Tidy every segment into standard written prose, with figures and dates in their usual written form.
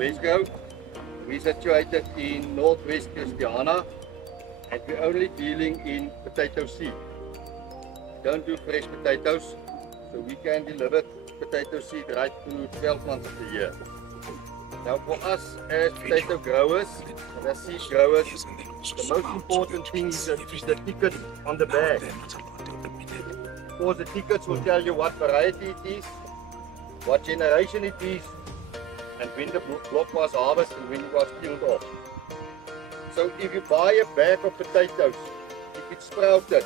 Westgrove. We're situated in northwest Christiana, and we're only dealing in potato seed. Don't do fresh potatoes, so we can deliver potato seed right to 12 months of the year. Now for us as potato growers and as seed growers, the most important thing is the ticket on the bag. Because the tickets will tell you what variety it is, what generation it is, and when the block was harvested and when it was peeled off. So if you buy a bag of potatoes, if it's sprouted,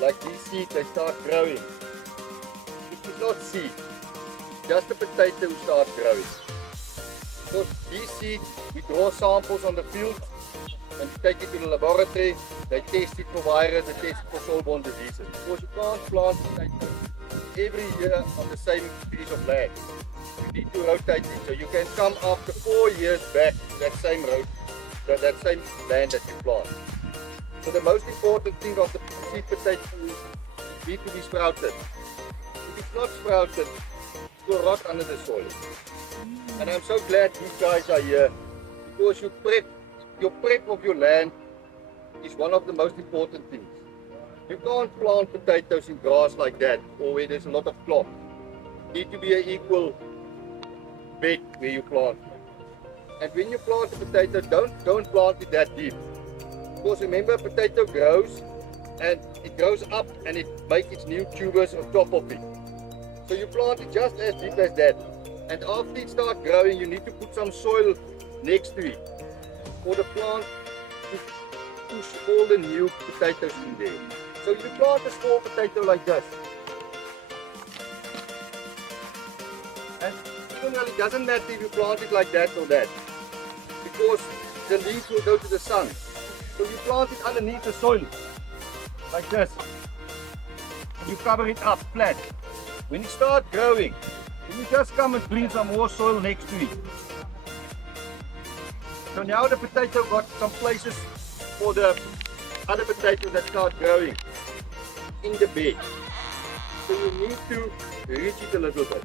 like these seeds, they start growing. It is not seed, it's just a potato who starts growing. So these seeds, we draw samples on the field and take it to the laboratory. They test it for virus, they test it for soil-borne diseases. Because you can't plant potatoes every year on the same piece of land. You need to rotate it, so you can come after 4 years back that same road, that same land that you plant. So the most important thing of the seed potato is it needs to be sprouted. If it's not sprouted, it will rot under the soil. And I'm so glad you guys are here, because your prep of your land is one of the most important things. You can't plant potatoes in grass like that, or where there's a lot of cloth. It needs to be an equal bed where you plant. And when you plant a potato, don't plant it that deep. Because remember, potato grows and it grows up and it makes its new tubers on top of it. So you plant it just as deep as that. And after it starts growing, you need to put some soil next to it for the plant to push all the new potatoes in there. So you plant a small potato like this. And it doesn't matter if you plant it like that or that, because the leaves will go to the sun. So you plant it underneath the soil, like this. You cover it up flat. When it starts growing, you just come and bring some more soil next to it. So now the potato got some places for the other potatoes that start growing in the bed. So you need to reach it a little bit.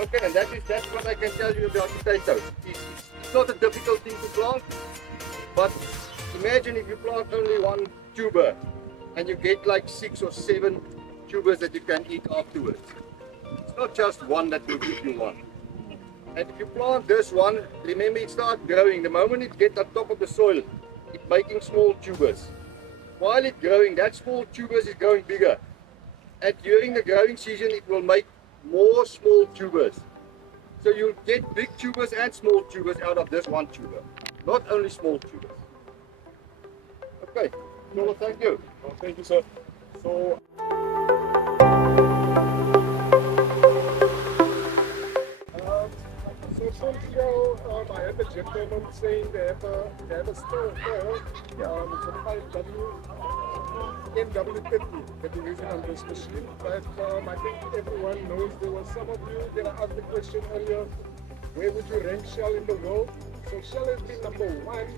Okay, and that's what I can tell you about potatoes. It's not a difficult thing to plant, but imagine if you plant only one tuber and you get like 6 or 7 tubers that you can eat afterwards. It's not just one that will give you one. And if you plant this one, remember it starts growing. The moment it gets on top of the soil, it's making small tubers. While it's growing, that small tubers is growing bigger. And during the growing season, it will make more small tubers. So you'll get big tubers and small tubers out of this one tuber, not only small tubers. Okay, well, thank you. Well, thank you, sir. So some show, I had a gentleman saying they have a store called it's a 5W MW30 that you're using on this machine. But I think everyone knows there were some of you that asked the question earlier, where would you rank Shell in the world? So Shell has been #1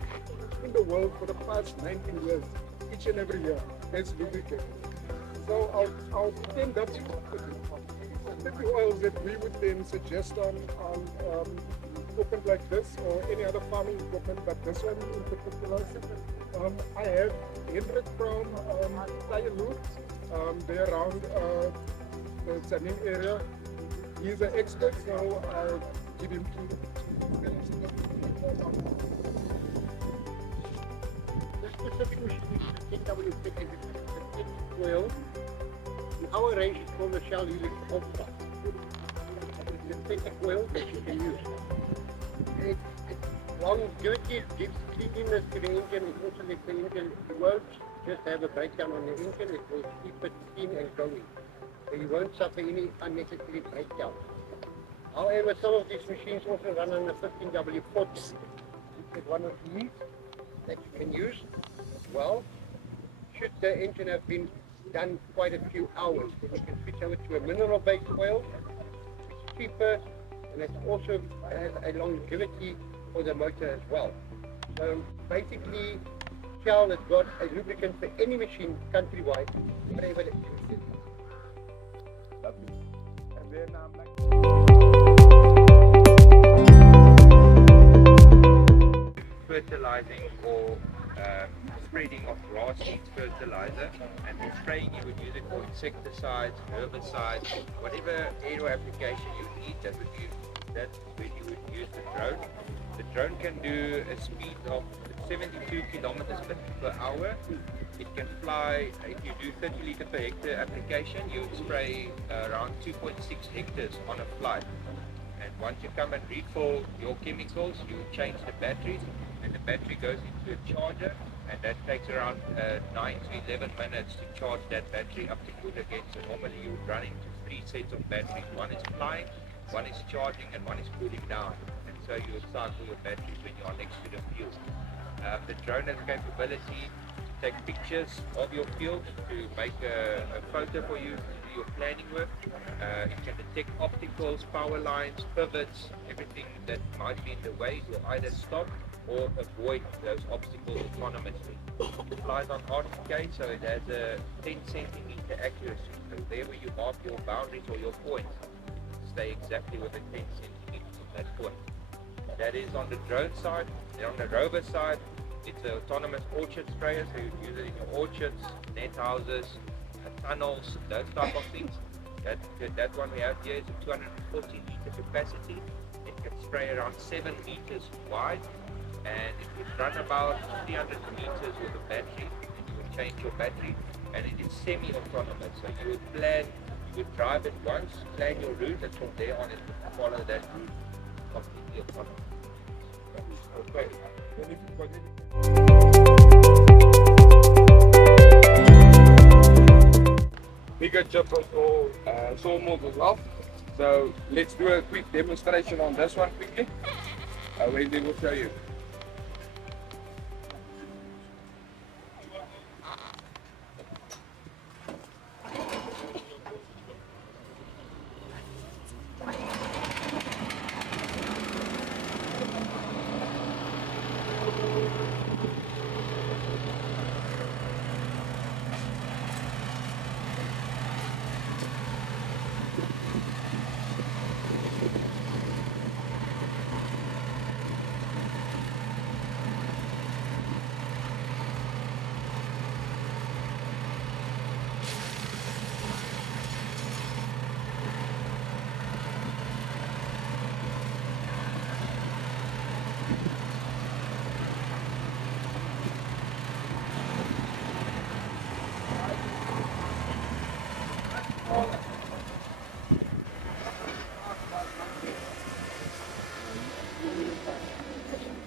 in the world for the past 19 years, each and every year, as lubricant. So our 10W oils that we would then suggest on equipment like this or any other farming equipment, but this one in particular, I have Hendrik from Tire Loops. They're around the Zanin area. He's an expert, so I'll give him to the specific machine is the 10W oil. In our range, it's called the Shell Helix Ultra. It's a synthetic oil that you can use. Longevity gives cleanliness to the engine. It also lets the engine, you won't just have a breakdown on the engine, it will keep it clean and going. So you won't suffer any unnecessary breakdowns. However, some of these machines also run on the 15W40. It's one of these that you can use as well. Should the engine have been done quite a few hours, then you can switch over to a mineral-based oil. It's cheaper and it also has a longevity for the motor as well. So basically, Shell has got a lubricant for any machine countrywide, whatever it is. lovely. And then fertilizing or spreading of grass seeds fertilizer, and for spraying you would use it for insecticides, herbicides, whatever aerial application you need. That's when you would use the drone. The drone can do a speed of 72 kilometers per hour. It can fly, if you do 30 liter per hectare application, you would spray around 2.6 hectares on a flight. And once you come and refill your chemicals, you change the batteries, and the battery goes into a charger, and that takes around 9 to 11 minutes to charge that battery up to full again. So normally you would run into 3 sets of batteries. One is flying, one is charging, and one is cooling down. And so you would cycle your batteries when you are next to the field. The drone has capability to take pictures of your field, to make a photo for you, to do your planning work. It can detect obstacles, power lines, pivots, everything that might be in the way. It will either stop or avoid those obstacles autonomously. It flies on RTK, so it has a 10 centimeter accuracy. So there where you mark your boundaries or your points, stay exactly within 10 centimeters of that point. That is on the drone side. Then on the rover side, it's an autonomous orchard sprayer, so you use it in your orchards, net houses, tunnels, those type of things. That one we have here is a 240 liter capacity. It can spray around 7 meters wide, and it would run about 300 meters with a battery. And you would change your battery, and it is semi-autonomous. So you would plan, you would drive it once, plan your route, and from there on it would follow that route completely autonomous. Okay. Then if you've got any bigger chippers or sawmills as well. So let's do a quick demonstration on this one quickly. Wendy will show you.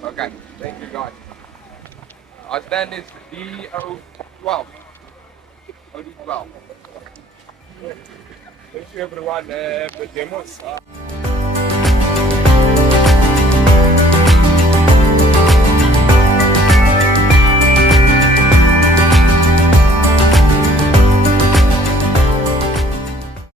Okay, thank you guys. Our stand is D012. OD12. Thank you everyone for the demos.